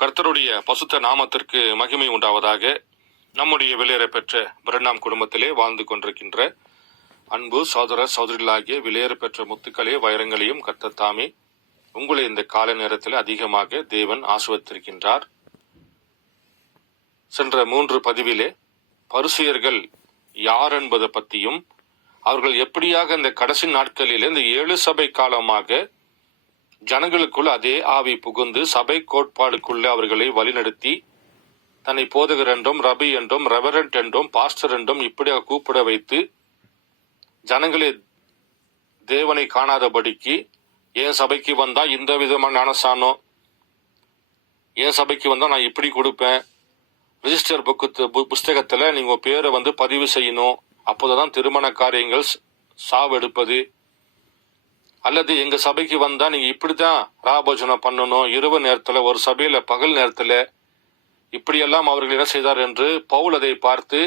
கர்த்தருடைய பசுத்த நாமத்திற்கு மகிமை உண்டாவதாக. நம்முடைய விலையேற பெற்ற பிரண்ணாம் குடும்பத்திலே வாழ்ந்து கொண்டிருக்கின்ற அன்பு சகோதர சகோதரிகளாகிய விலையேற பெற்ற முத்துக்களே வைரங்களையும் கர்த்தர் தாமே உங்களை இந்த கால நேரத்தில் அதிகமாக தேவன் ஆசீர்வதித்திருக்கின்றார். சென்ற 3 பதிவிலே பரிசேயர்கள் யார் என்பதை பற்றியும் அவர்கள் எப்படியாக இந்த கடைசி நாட்களில் இந்த 7 சபை காலமாக ஜனங்களுக்குள் அதே ஆவி புகுந்து சபை கோட்பாடுக்குள்ள அவர்களை வழிநடத்தி தன்னை போதகர் என்றும் ரபி என்றும் ரெவரண்ட் என்றும் பாஸ்டர் என்றும் இப்படியாக கூப்பிட வைத்து ஜனங்களை தேவனை காணாதபடிக்கு, என் சபைக்கு வந்தா இந்த விதமான ஞானசானம், என் சபைக்கு வந்தா நான் இப்படி கொடுப்பேன், ரிஜிஸ்டர் புஸ்தகத்துல நீங்க பேரை பதிவு செய்யணும், அப்போதான் திருமண காரியங்கள் சாவெடுப்பது, அல்லது எங்க சபைக்கு வந்தா நீங்க இப்படித்தான் ராபோஜனம் பண்ணணும், இரவு நேரத்துல ஒரு சபையில பகல் நேரத்துல இப்படியெல்லாம் அவர்கள் என்ன செய்தார் என்று பவுல் அதை பார்த்து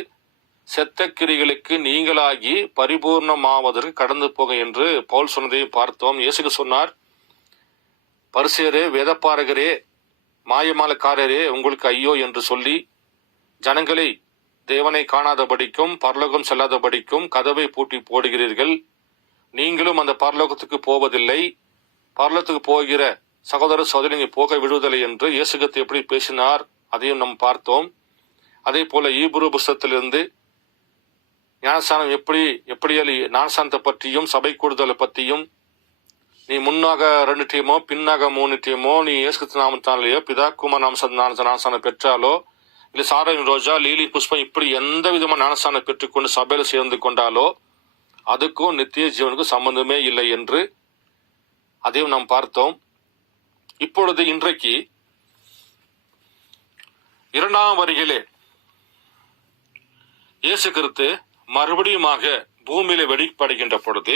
செத்த கிரிகளுக்கு நீங்களாகி பரிபூர்ணமாவதற்கு கடந்து போக என்று பவுல் சொன்னதை பார்த்தோம். இயேசுக்கு சொன்னார், பரிசேயரே, வேதப்பாரகரே, மாயமாலக்காரரே, உங்களுக்கு ஐயோ என்று சொல்லி ஜனங்களை தேவனை காணாதபடிக்கும் பரலோகம் செல்லாதபடிக்கும் கதவை பூட்டி போடுகிறீர்கள். நீங்களும் அந்த பரலோகத்துக்கு போவதில்லை, பரலோகத்துக்கு போகிற சகோதர சகோதரி நீங்க போக விடுவதில்லை என்று இயேசுகிறிஸ்து எப்படி பேசினார் அதையும் நாம் பார்த்தோம். அதே போல ஈப்ரு புஸ்தகத்திலிருந்து ஞானஸ்தானம் எப்படி ஞானஸ்தானத்தை பற்றியும் சபை கூடுதலை பற்றியும், நீ முன்னாக 2 டீமோ பின்னாக 3 டீமோ நீ இயேசு நாமத்தாலேயோ பிதா குமார் ஞானஸ்தானம் பெற்றாலோ இல்ல சாரவின் ரோஜா லீலி புஷ்பம் இப்படி எந்த விதமான ஞானஸ்தானம் பெற்றுக்கொண்டு சபையில சேர்ந்து கொண்டாலோ அதுக்கும் நித்திய ஜீவனுக்கும் சம்பந்தமே இல்லை என்று அதையும் நாம் பார்த்தோம். இப்பொழுது இன்றைக்கு 2ஆம் வருகையிலே இயேசு கிறிஸ்து மறுபடியுமாக பூமியில வெளிப்படுகின்ற பொழுது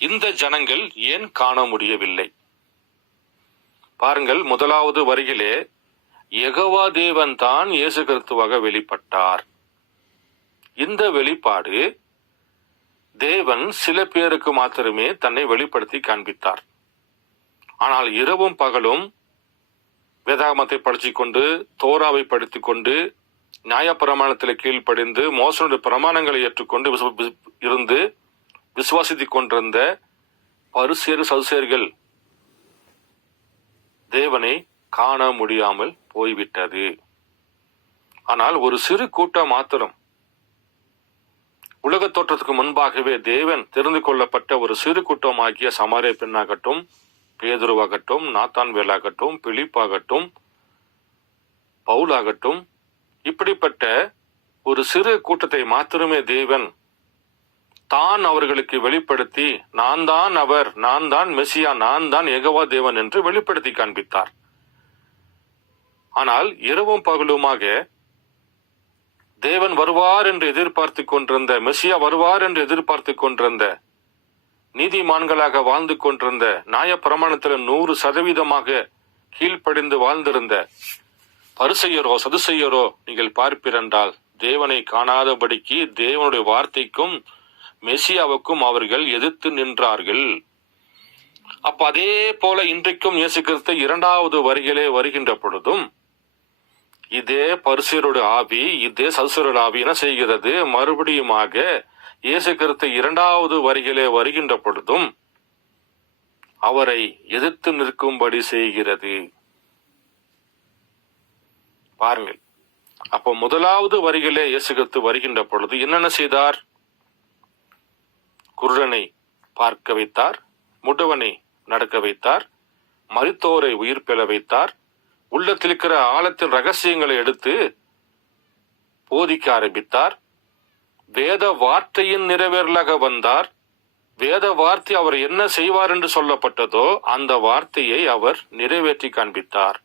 இந்த ஜனங்கள் ஏன் காண முடியவில்லை? பாருங்கள், 1வது வருகையிலே யெகோவா தேவன் தான் இயேசு கிறிஸ்துவாக வெளிப்பட்டார். இந்த வெளிப்பாடு தேவன் சில பேருக்கு மாத்திரமே தன்னை வெளிப்படுத்தி காண்பித்தார். ஆனால் இரவும் பகலும் வேதாகமத்தை படித்துக் கொண்டு தோராவை படித்துக் கொண்டு நியாயப்பிரமாணத்தில் கீழ்ப்படிந்து மோசனுடைய பிரமாணங்களை ஏற்றுக்கொண்டு இருந்து விசுவாசித்துக் கொண்டிருந்த பரிசேயர் சதுசேயர்கள் தேவனை காண முடியாமல் போய்விட்டது. ஆனால் ஒரு சிறு கூட்டம் மாத்திரம், உலக தோற்றத்துக்கு முன்பாகவே தேவன் தெரிந்து கொள்ளப்பட்ட ஒரு சிறு கூட்டம் ஆகிய சமாரிய பெண்ணாகட்டும், பேதுருவாகட்டும், நாத்தான்வேலாகட்டும், பிலிப்பாகட்டும், பவுலாகட்டும், இப்படிப்பட்ட ஒரு சிறு கூட்டத்தை மாத்திரமே தேவன் தான் அவர்களுக்கு வெளிப்படுத்தி நான் தான் அவர், நான் தான் மெசியா, நான் தான் யெகோவா தேவன் என்று வெளிப்படுத்தி காண்பித்தார். ஆனால் இரவும் பகலுமாக தேவன் வருவார் என்று எதிர்பார்த்து கொண்டிருந்த, மெசியா வருவார் என்று எதிர்பார்த்து கொண்டிருந்த, நீதிமான்களாக வாழ்ந்து கொண்டிருந்த, நியாயப்பிரமாணத்தில் 100% கீழ்ப்படிந்து வாழ்ந்திருந்த பரிசேயரோ சதுசேயரோ நீங்கள் பார்ப்பீரென்றால் தேவனை காணாதபடிக்கு தேவனுடைய வார்த்தைக்கும் மெசியாவுக்கும் அவர்கள் எதிர்த்து நின்றார்கள். அப்ப அதே போல இன்றைக்கும் இயேசு கிறிஸ்து 2வது வருகையிலே வருகின்ற பொழுதும் இதே பரிசேயருடைய ஆவி, இதே சதுசேயருடைய ஆவி என்ன செய்கிறது? மறுபடியுமாக இயேசு கிறிஸ்து 2வது வருகையிலே வருகின்ற பொழுதும் அவரை எதிர்த்து நிற்கும்படி செய்கிறது. பாருங்கள், அப்போ 1வது வருகையிலே இயேசு கிறிஸ்து வருகின்ற பொழுது என்னென்ன செய்தார்? குருடனை பார்க்க வைத்தார், முடவனை நடக்க வைத்தார், மரித்தோரை உயிர் பெற வைத்தார், உள்ளத்தில் இருக்கிற ஆழத்தின் ரகசியங்களை எடுத்து போதிக்க ஆரம்பித்தார், வேத வார்த்தையின் நிறைவேறலாக வந்தார். வேத வார்த்தை அவர் என்ன செய்வார் என்று சொல்லப்பட்டதோ அந்த வார்த்தையை அவர் நிறைவேற்றி காண்பித்தார்.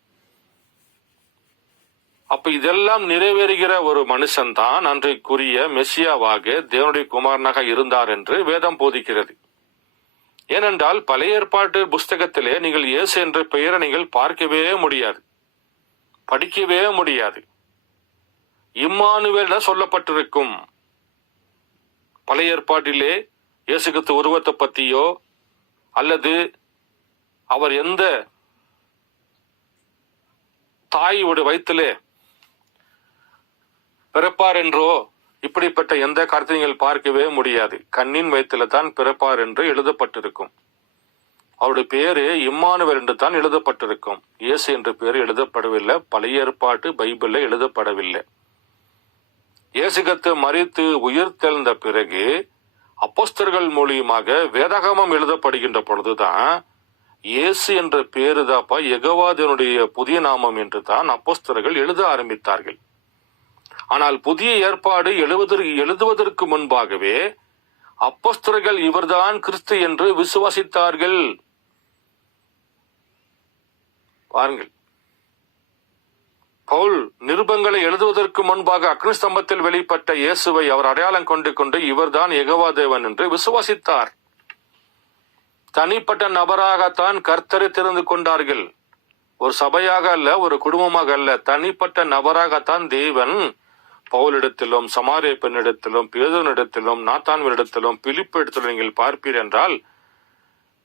அப்ப இதெல்லாம் நிறைவேறுகிற ஒரு மனுஷன் தான் அன்றைக்குரிய மெசியாவாக தேவனுடைய குமாரனாக இருந்தார் என்று வேதம் போதிக்கிறது. ஏனென்றால் பழைய ஏற்பாட்டு புஸ்தகத்திலே நீங்கள் இயேசு என்ற பெயரை நீங்கள் பார்க்கவே முடியாது, படிக்கவே முடியாது. இம்மானுவேல் சொல்லப்பட்டிருக்கும். பழைய ஏற்பாட்டிலே இயேசு கிறிஸ்து உருவத்தை பற்றியோ அல்லது அவர் எந்த தாயோட வயிற்றிலே பிறப்பார் என்றோ இப்படிப்பட்ட எந்த கருத்தை நீங்கள் பார்க்கவே முடியாது. கண்ணின் வயிற்றில தான் பிறப்பார் என்று எழுதப்பட்டிருக்கும். அவருடைய பேரு இம்மானுவேல் என்று தான் எழுதப்பட்டிருக்கும். இயேசு என்ற பேர் எழுதப்படவில்லை. பழைய ஏற்பாட்டு பைபிள்ல எழுதப்படவில்லை. இயேசு கிறிஸ்து மரித்து உயிர்த்தெழுந்த பிறகு அப்போஸ்தலர்கள் மூலியமாக வேதாகமம் எழுதப்படுகின்ற பொழுதுதான் இயேசு என்ற பேரு தாப்பா யெகோவா தேவனுடைய புதிய நாமம் என்று தான் அப்போஸ்தலர்கள் எழுத ஆரம்பித்தார்கள். ஆனால் புதிய ஏற்பாடு எழுதுவதற்கு முன்பாகவே அப்போஸ்தலர்கள் இவர்தான் கிறிஸ்து என்று விசுவாசித்தார்கள். பாருங்கள், பவுல் நிருபங்களை எழுதுவதற்கு முன்பாக அக்னி ஸ்தம்பத்தில் வெளிப்பட்ட இயேசுவை அவர் அடையாளம் கொண்டு இவர்தான் யெகோவா தேவன் என்று விசுவாசித்தார். தனிப்பட்ட நபராகத்தான் கர்த்தரை தெரிந்து கொண்டார்கள். ஒரு சபையாக அல்ல, ஒரு குடும்பமாக அல்ல, தனிப்பட்ட நபராகத்தான் தேவன் பவுலிடத்திலும் சமாரிய பெண்ணிடத்திலும் பேதுருவினிடத்திலும் நாத்தான்வினிடத்திலும் பிலிப்பு இடத்திலும் நீங்கள் பார்ப்பீர் என்றால்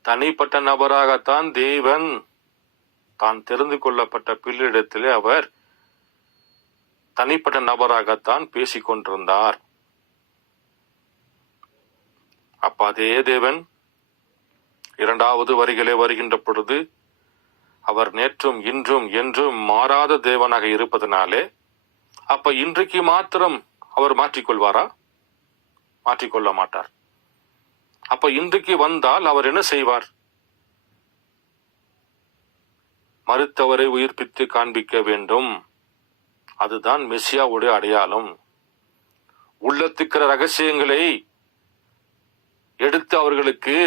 தனிப்பட்ட நபராகத்தான் தேவன் தான் தெரிந்து கொள்ளப்பட்ட பிள்ளையிடத்திலே அவர் தனிப்பட்ட நபராகத்தான் பேசிக் கொண்டிருந்தார். அப்ப அதே தேவன் இரண்டாவது வரிகளே வருகின்ற பொழுது அவர் நேற்றும் இன்றும் என்றும் மாறாத தேவனாக இருப்பதனாலே அப்ப இன்றைக்கு மாத்திரம் அவர் மாற்றிக்கொள்வாரா? மாற்றிக்கொள்ள மாட்டார். அப்ப இன்றைக்கு வந்தால் அவர் என்ன செய்வார்? மரித்தவரை உயிர்ப்பித்து காண்பிக்க வேண்டும். அதுதான் மெசியாவுடைய அடையாளம். உள்ளத்துக்கிற ரகசியங்களை எடுத்து அவர்களுக்கு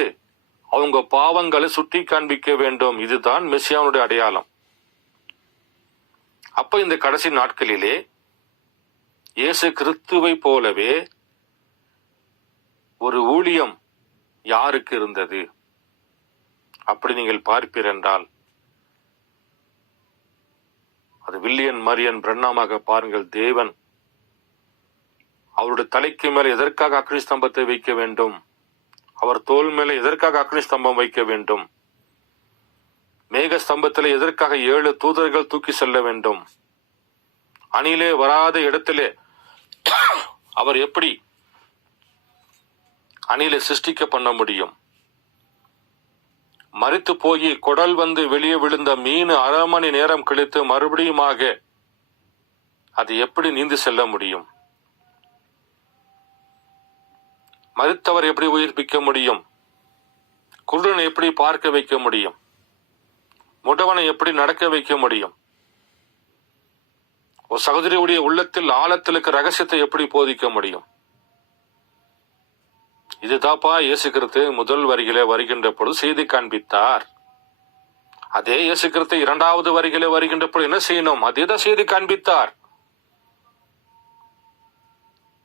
அவங்க பாவங்களை சுட்டி காண்பிக்க வேண்டும். இதுதான் மெசியாவுடைய அடையாளம். அப்ப இந்த கடைசி நாட்களிலே இயேசு கிறிஸ்துவை போலவே ஒரு ஊழியம் யாருக்கு இருந்தது? அப்படி நீங்கள் பார்ப்பீர் என்றால் அது வில்லியம் மரியன் பிரண்ணாமாக பாருங்கள். தேவன் அவருடைய தலைக்கு மேல எதற்காக அக்னி ஸ்தம்பத்தை வைக்க வேண்டும்? அவர் தோல் மேல எதற்காக அக்னி ஸ்தம்பம் வைக்க வேண்டும்? மேக ஸ்தம்பத்திலே எதற்காக 7 தூதர்கள் தூக்கி செல்ல வேண்டும்? அணிலே வராத இடத்திலே அவர் எப்படி அணிலை சிருஷ்டிக்க பண்ண முடியும்? மரித்து போய் குடல் வந்து வெளியே விழுந்த மீன் 1/2 மணி நேரம் கழித்து மறுபடியுமாக அது எப்படி நீந்து செல்ல முடியும்? மரித்தவர் எப்படி உயிர்ப்பிக்க முடியும்? குருடனை எப்படி பார்க்க வைக்க முடியும்? முடவனை எப்படி நடக்க வைக்க முடியும்? ஒரு சகோதரியுடைய உள்ளத்தில் ஆழத்தில் இருக்கிற ரகசியத்தை எப்படி போதிக்க முடியும்? இதுதாப்பா இயேசு கிறிஸ்து முதல் வரிகளே வருகின்ற பொழுது செய்தி காண்பித்தார். அதே இயேசு கிறிஸ்து இரண்டாவது வரிகளே வருகின்ற பொழுது என்ன செய்யணும்? அதேதான் செய்தி காண்பித்தார்.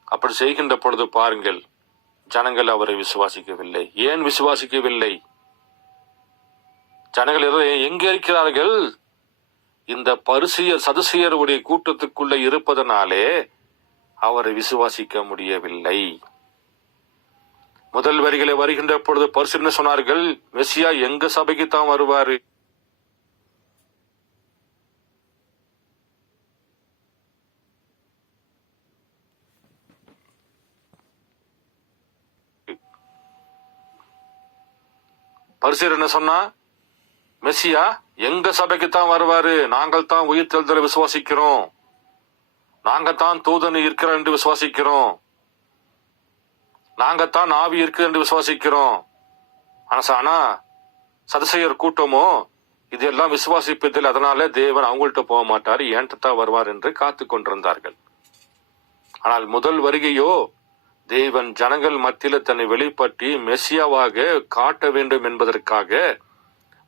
அப்படி செய்கின்ற பொழுது பாருங்கள், ஜனங்கள் அவரை விசுவாசிக்கவில்லை. ஏன் விசுவாசிக்கவில்லை? ஜனங்கள் எங்கே இருக்கிறார்கள்? இந்த பரிசேயர் சதுசேயருடைய கூட்டத்துக்குள்ள இருப்பதனாலே அவரை விசுவாசிக்க முடியவில்லை. முதல் வரிகளை வருகின்ற பொழுது பரிசேயர் சொன்னார்கள், மெசியா எங்க சபைக்கு தான் வருவாரு? பரிசேயர் என்ன சொன்னா? மெசியா எங்க சபைக்கு தான் வருவாரு. நாங்கள் தான் உயிர்த்தெழுதலை விசுவாசிக்கிறோம். நாங்க தான் தூதன் இருக்கிறார் என்று விசுவாசிக்கிறோம். நாங்கத்தான் ஆவி இருக்கு என்று விசுவாசிக்கிறோம். ஆனா சதுசேயர் கூட்டமோ இதெல்லாம் விசுவாசிப்பதில், அதனால தேவன் அவங்கள்ட்ட போக மாட்டார், ஏன்ட்டு தான் வருவார் என்று காத்து கொண்டிருந்தார்கள். ஆனால் முதல் வருகையோ தேவன் ஜனங்கள் மத்தியில தன்னை வெளிப்பட்டி மெசியாவாக காட்ட வேண்டும் என்பதற்காக,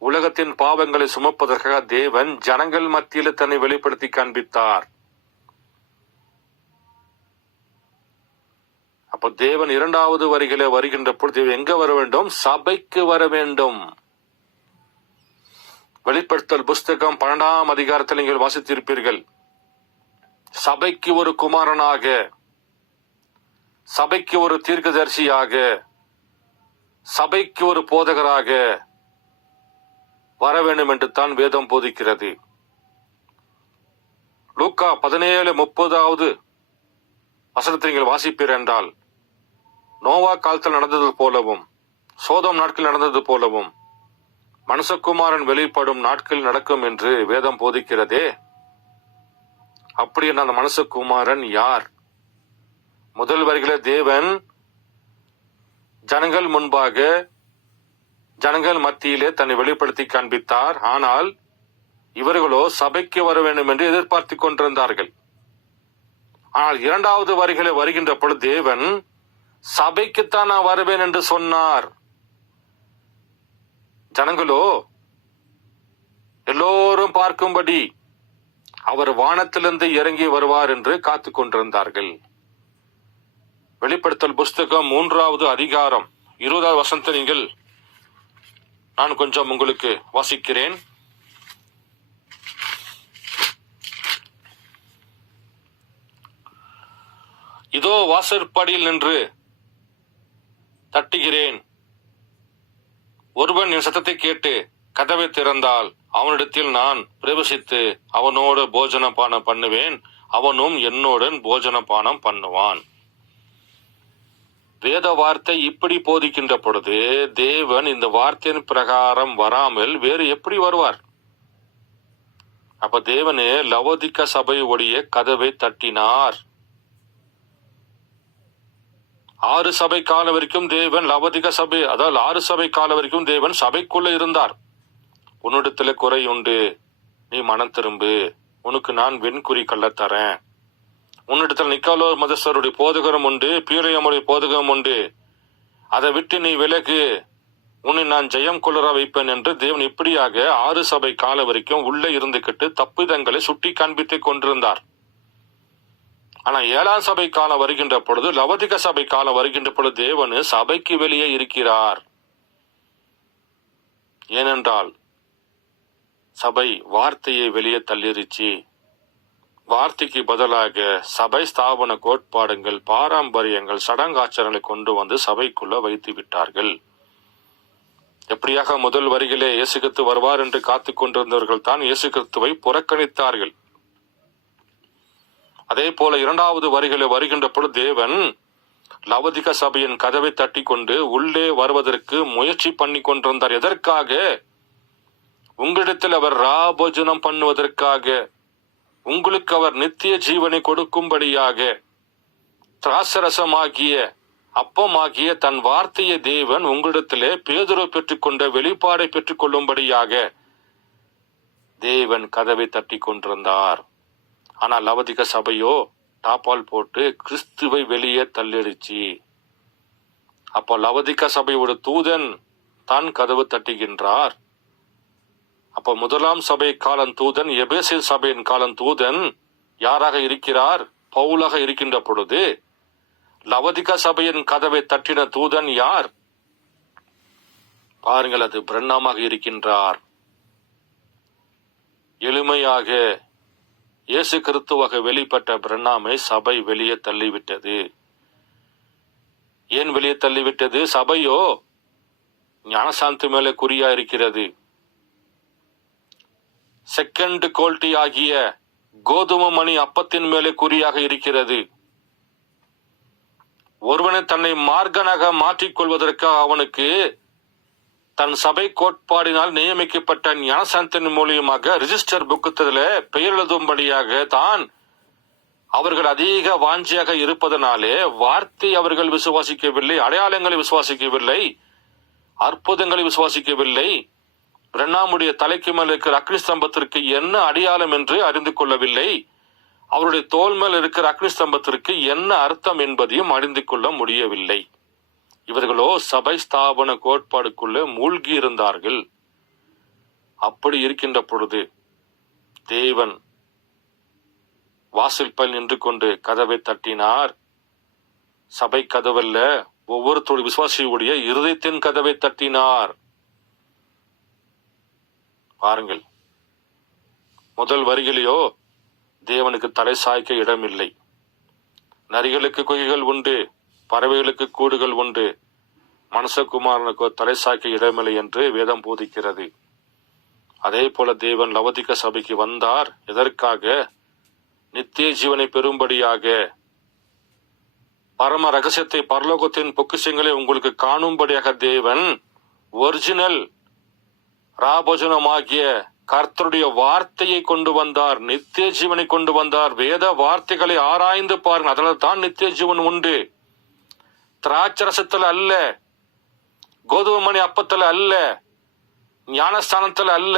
உலகத்தின் பாவங்களை சுமப்பதற்காக தேவன் ஜனங்கள் மத்தியில தன்னை வெளிப்படுத்தி காண்பித்தார். அப்ப தேவன் இரண்டாவது வரிகளை வருகின்ற பொழுது எங்க வர வேண்டும்? சபைக்கு வர வேண்டும். வெளிப்படுத்தல் புஸ்தகம் 12ஆம் அதிகாரத்தில் நீங்கள் வாசித்திருப்பீர்கள். சபைக்கு ஒரு குமாரனாக, சபைக்கு ஒரு தீர்க்கதரிசியாக, சபைக்கு ஒரு போதகராக வர வேண்டும் என்று தான் வேதம் போதிக்கிறது. லூக்கா 17:30 வசனத்தை நீங்கள் வாசிப்பீர் என்றால், நோவா காலத்தில் நடந்தது போலவும் சோதோம் நாட்கள் நடந்தது போலவும் மனுஷகுமாரன் வெளிப்படும் நாட்கள் நடக்கும் என்று வேதம் போதிக்கிறதே. அப்படி அந்த மனுஷகுமாரன் யார்? முதல் வரிகளே தேவன் ஜனங்கள் முன்பாக ஜனங்கள் மத்தியிலே தன்னை வெளிப்படுத்தி காண்பித்தார். ஆனால் இவர்களோ சபைக்கு வர வேண்டும் என்று எதிர்பார்த்து கொண்டிருந்தார்கள். ஆனால் இரண்டாவது வரிகளை வருகின்ற பொழுது தேவன் சபைக்குத்தான் நான் வருவேன் என்று சொன்னார். ஜனங்களோ எல்லோரும் பார்க்கும்படி அவர் வானத்திலிருந்து இறங்கி வருவார் என்று காத்து கொண்டிருந்தார்கள். வெளிப்படுத்தல் புஸ்தகம் 3வது அதிகாரம் 20வது வசனத்தை நீங்கள் நான் கொஞ்சம் உங்களுக்கு வாசிக்கிறேன். இதோ வாசற்படியில் நின்று தட்டுகிறேன். ஒருவன் என் சத்தத்தை கேட்டு கதவை திறந்தால் அவனிடத்தில் நான் பிரவேசித்து அவனோடு போஜன பானம் பண்ணுவேன், அவனும் என்னுடன் போஜன பானம் பண்ணுவான். வேத வார்த்தை இப்படி போதிக்கின்ற பொழுது தேவன் இந்த வார்த்தையின் பிரகாரம் வராமல் வேறு எப்படி வருவார்? அப்ப தேவனே லவோதிக்க சபையுடைய கதவை தட்டினார். 6 சபை காலம் வரைக்கும் தேவன் லவோதிக்க சபை, அதாவது 6 சபை காலம் வரைக்கும் தேவன் சபைக்குள்ள இருந்தார். உன்னிடத்துல குறை உண்டு, நீ மனம் திரும்பு, உனக்கு நான் வெண்குறி கள்ள தரேன். உன்னிடத்தில் நிக்கோலோ மதஸ்தருடைய போதகரும் உண்டு, பீரையமுடைய போதகம் உண்டு, அதை விட்டு நீ விலகு, உன்னை நான் ஜெயம் கொள்ளற வைப்பேன் என்று தேவன் இப்படியாக 6 சபை காலம் வரைக்கும் உள்ளே இருந்துகிட்டு தப்பிதங்களை சுட்டி காண்பித்துக் கொண்டிருந்தார். ஆனா 7ஆம் சபை காலம் வருகின்ற பொழுது, லவோதிக்க சபை காலம் வருகின்ற பொழுது தேவன் சபைக்கு வெளியே இருக்கிறார். ஏனென்றால் சபை வார்த்தையை வெளியே தள்ளிருச்சு. வார்த்தைக்கு பதிலாக சபை ஸ்தாபன கோட்பாடுகள், பாரம்பரியங்கள், சடங்காச்சாரங்களை கொண்டு வந்து சபைக்குள்ள வைத்து விட்டார்கள். எப்படியாக முதல் வரிகளே இயேசு கிறிஸ்து வருவார் என்று காத்து கொண்டிருந்தவர்கள் தான் இயேசு கிறிஸ்துவை புறக்கணித்தார்கள். அதே போல 2வது வரிகளை வருகின்ற பொழுது தேவன் லவோதிக்க சபையின் கதவை தட்டி கொண்டு உள்ளே வருவதற்கு முயற்சி பண்ணி கொண்டிருந்தார். எதற்காக? உங்களிடத்தில் அவர் ராபோஜனம் பண்ணுவதற்காக, உங்களுக்கு அவர் நித்திய ஜீவனை கொடுக்கும்படியாக, திராட்சரசமாகிய அப்பமாகிய தன் வார்த்தையை தேவன் உங்களிடத்திலே பேதுரு பெற்றுக்கொண்ட வெளிப்பாடை பெற்றுக் கொள்ளும்படியாக தேவன் கதவை தட்டி கொண்டிருந்தார். ஆனால் லவோதிக்க சபையோ டாப்பால் போட்டு கிறிஸ்துவை வெளியே தள்ளிடுச்சு. அப்போ லவோதிக்க சபையோட தூதன் தான் கதவு தட்டுகின்றார். அப்ப 1ஆம் சபை காலம் தூதன், எபேசு சபையின் காலம் தூதன் யாராக இருக்கிறார்? பவுலாக இருக்கின்ற பொழுது லவோதிக்க சபையின் கதவை தட்டின தூதன் யார்? பாருங்கள், அது பிரண்ணாமாக இருக்கின்றார். எளிமையாக இயேசு கிறிஸ்துவாக வெளிப்பட்ட பிரண்ணாமை சபை வெளியே தள்ளிவிட்டது. ஏன் வெளியே தள்ளிவிட்டது? சபையோ ஞானசாந்தி மேலே குறியா இருக்கிறது. செகண்ட் குவாலிட்டி ஆகிய கோதுமை மணி அப்பத்தின் மேலே குறியாக இருக்கிறது. ஒருவனை தன்னை மார்க்கனாக மாற்றிக்கொள்வதற்கு அவனுக்கு தன் சபை கோட்பாடினால் நியமிக்கப்பட்ட ஞானசாந்தின் மூலியமாக ரிஜிஸ்டர் புக்கத்தில பெயர் எழுதும்படியாக தான் அவர்கள் அதிக வாஞ்சியாக இருப்பதனாலே வார்த்தை அவர்கள் விசுவாசிக்கவில்லை, அடையாளங்களை விசுவாசிக்கவில்லை, அற்புதங்களை விசுவாசிக்கவில்லை. பிரண்ணாமுடைய தலைக்கு மேல் இருக்கிற அக்னி ஸ்தம்பத்திற்கு என்ன அடையாளம் என்று அறிந்து கொள்ளவில்லை. அவருடைய தோல் மேல் இருக்கிற அக்னி ஸ்தம்பத்திற்கு என்ன அர்த்தம் என்பதையும் அறிந்து கொள்ள முடியவில்லை. இவர்களோ சபை ஸ்தாபன கோட்பாடுக்குள்ளே மூழ்கி இருந்தார்கள். அப்படி இருக்கின்ற பொழுது தேவன் வாசல் நின்று கொண்டு கதவை தட்டினார். சபை கதவல்ல, ஒவ்வொருத்தருடைய விசுவாசியுடைய இருதயத்தின் கதவை தட்டினார். பாருங்கள், முதல் வரிகளிலோ தேவனுக்கு தலை சாய்க்க இடமில்லை. நரிகளுக்கு குகைகள் உண்டு, பறவைகளுக்கு கூடுகள் உண்டு, மனுஷகுமாரனுக்கு தலை சாய்க்க இடமில்லை என்று வேதம் போதிக்கிறது. அதே போல தேவன் லவோதிக்க சபைக்கு வந்தார். எதற்காக? நித்திய ஜீவனை பெறும்படியாக, பரம ரகசியத்தை, பரலோகத்தின் பொக்கிஷங்களை உங்களுக்கு காணும்படியாக தேவன் ஒரிஜினல் ராபோஜனமாகிய கர்த்தருடைய வார்த்தையை கொண்டு வந்தார். நித்திய ஜீவனை கொண்டு வந்தார். வேத வார்த்தைகளை ஆராய்ந்து பாருங்கள். அதனால தான் நித்திய ஜீவன் உண்டு. திராட்சரசத்துல அல்ல, கோதுமை மணி அப்பத்துல அல்ல, ஞானஸ்தானத்துல அல்ல,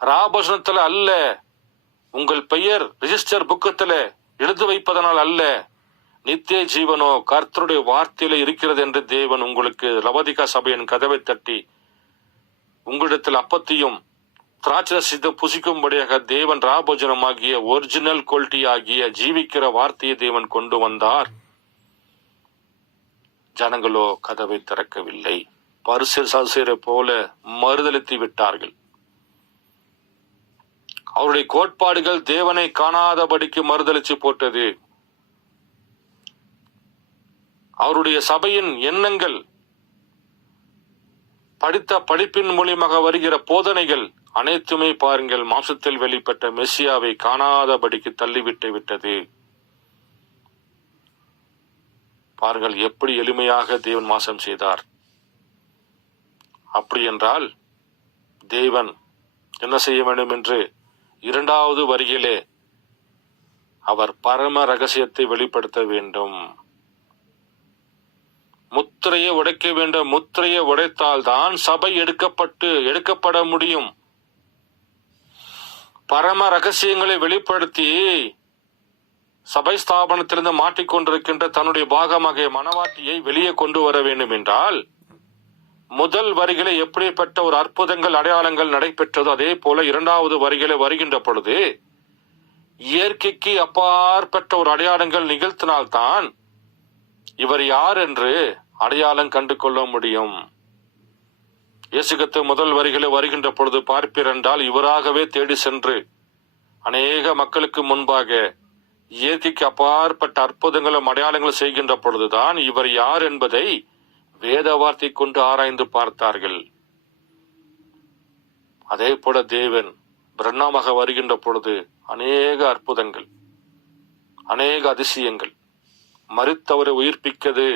ராபோஜனத்துல அல்ல, உங்கள் பெயர் ரிஜிஸ்டர் புக்கத்துல எழுதி வைப்பதனால் அல்ல. நித்திய ஜீவனோ கர்த்தருடைய வார்த்தையில இருக்கிறது என்று தேவன் உங்களுக்கு லவோதிகா சபையின் கதவை தட்டி உங்களிடத்தில் அப்பத்தையும் திராட்சரசத்தையும் புசிக்கும்படியாக தேவன் ராபோஜனமாகிய ஒரிஜினல் குவாலிட்டி ஆகிய ஜீவிக்கிற வார்த்தையை தேவன் கொண்டு வந்தார். ஜனங்களோ கதவை திறக்கவில்லை. பரிசேயரை போல மறுதலித்து விட்டார்கள். அவருடைய கோட்பாடுகள் தேவனை காணாதபடிக்கு மறுதலிச்சு போட்டது. அவருடைய சபையின் எண்ணங்கள், படித்த படிப்பின் மூலியமாக வருகிற போதனைகள் அனைத்துமே பாருங்கள், மாம்சத்தில் வெளிப்பட்ட மெசியாவை காணாதபடிக்கு தள்ளிவிட்டு விட்டது. பாருங்கள் எப்படி எளிமையாக தேவன் மோசம் செய்தார். அப்படி என்றால் தேவன் என்ன செய்ய வேண்டும் என்று இரண்டாவது வரியிலே அவர் பரம ரகசியத்தை வெளிப்படுத்த வேண்டும். முத்திரையை உடைக்க வேண்டும். முத்திரையை உடைத்தால் தான் சபை எடுக்கப்பட முடியும். பரம ரகசியங்களை வெளிப்படுத்தி சபை ஸ்தாபனத்திலிருந்து மாட்டிக்கொண்டிருக்கின்ற தன்னுடைய பாகமாக மனவாட்டியை வெளியே கொண்டு வர வேண்டும் என்றால் முதல் வரிகளை எப்படிப்பட்ட ஒரு அற்புதங்கள் அடையாளங்கள் நடைபெற்றதோ அதே போல இரண்டாவது வரிகளை வருகின்ற பொழுது இயற்கைக்கு அப்பாற்பட்ட ஒரு அடையாளங்கள் நிகழ்த்தினால்தான் இவர் யார் என்று அடையாளம் கண்டு கொள்ள முடியும். இயேசுகிறிஸ்து முதல் வரிகளை வருகின்ற பொழுது பார்ப்பீர் என்றால் இவராகவே தேடி சென்று அநேக மக்களுக்கு முன்பாக இயற்கைக்கு அப்பாற்பட்ட அற்புதங்களும் அடையாளங்களும் செய்கின்ற பொழுதுதான் இவர் யார் என்பதை வேத வார்த்தை கொண்டு ஆராய்ந்து பார்த்தார்கள். அதே போல தேவன் பிரண்ணாமாக வருகின்ற பொழுது அநேக அற்புதங்கள், அநேக அதிசயங்கள், மரித்தவரை உயிர்ப்பிக்கிறது,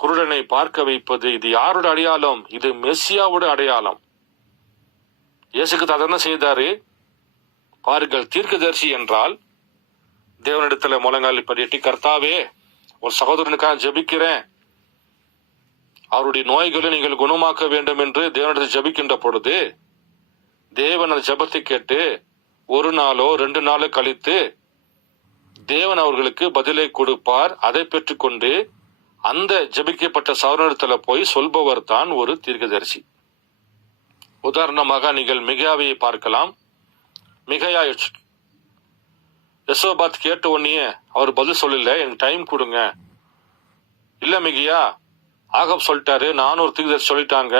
குருடனை பார்க்க வைப்பது, இது யாரோட அடையாளம்? இது மெசியாவோட அடையாளம். இயேசுக்கு அதை என்ன செய்தாரு பாருங்கள். தீர்க்கதரிசி என்றால் தேவனிடத்துல முழங்கால் படிட்டு, கர்த்தாவே ஒரு சகோதரனுக்காக ஜெபிக்கிறேன், அவருடைய நோய்களை நீங்கள் குணமாக்க வேண்டும் என்று தேவனிடத்தில் ஜெபிக்கின்ற பொழுது தேவன் அந்த ஜெபத்தை கேட்டு ஒரு நாளோ 2 நாளோ கழித்து தேவன் அவர்களுக்கு பதிலை கொடுப்பார். அதை பெற்றுக்கொண்டு அந்த ஜெபிக்கப்பட்ட சகோதரனிடத்துல போய் சொல்பவர் தான் ஒரு தீர்க்கதரிசி. உதாரணமாக நீங்கள் மிகாவையை பார்க்கலாம். மிகையா யெசோபாத் கேட்ட உடனே அவர் பதில் சொல்லல, எனக்கு டைம் கொடுங்க. இல்ல மிகையா, ஆகாப் சொல்லிட்டாரு, 400 தீர்க்கதரிசி சொல்லிட்டாங்க,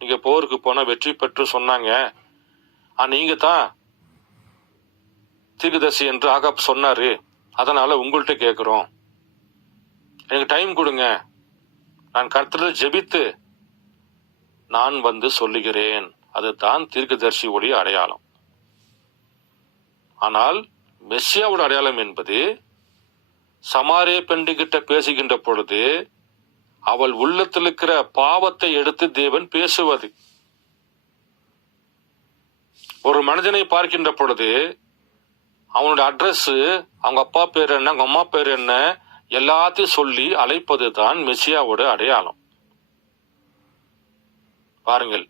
நீங்க போருக்கு போன வெற்றி பெற்று சொன்னாங்க, நீங்க தான் தீர்க்கதரிசி என்று ஆகாப் சொன்னாரு, அதனால உங்கள்கிட்ட கேட்கிறோம், எனக்கு டைம் கொடுங்க, நான் கர்த்தரை ஜெபித்து நான் வந்து சொல்லுகிறேன். அதுதான் தீர்க்கதரிசியுடைய அடையாளம். ஆனால் மெசியாவோட அடையாளம் என்பது சமாரே பெண்கிட்ட பேசுகின்ற பொழுது அவள் உள்ளத்தில் இருக்கிற பாவத்தை எடுத்து தேவன் பேசுவது. ஒரு மனிதனை பார்க்கின்ற பொழுது அவனோட அட்ரஸ், அவங்க அப்பா பேர் என்ன, அவங்க அம்மா பேர் என்ன, எல்லாத்தையும் சொல்லி அழைப்பது தான் மெசியாவோட அடையாளம். பாருங்கள்,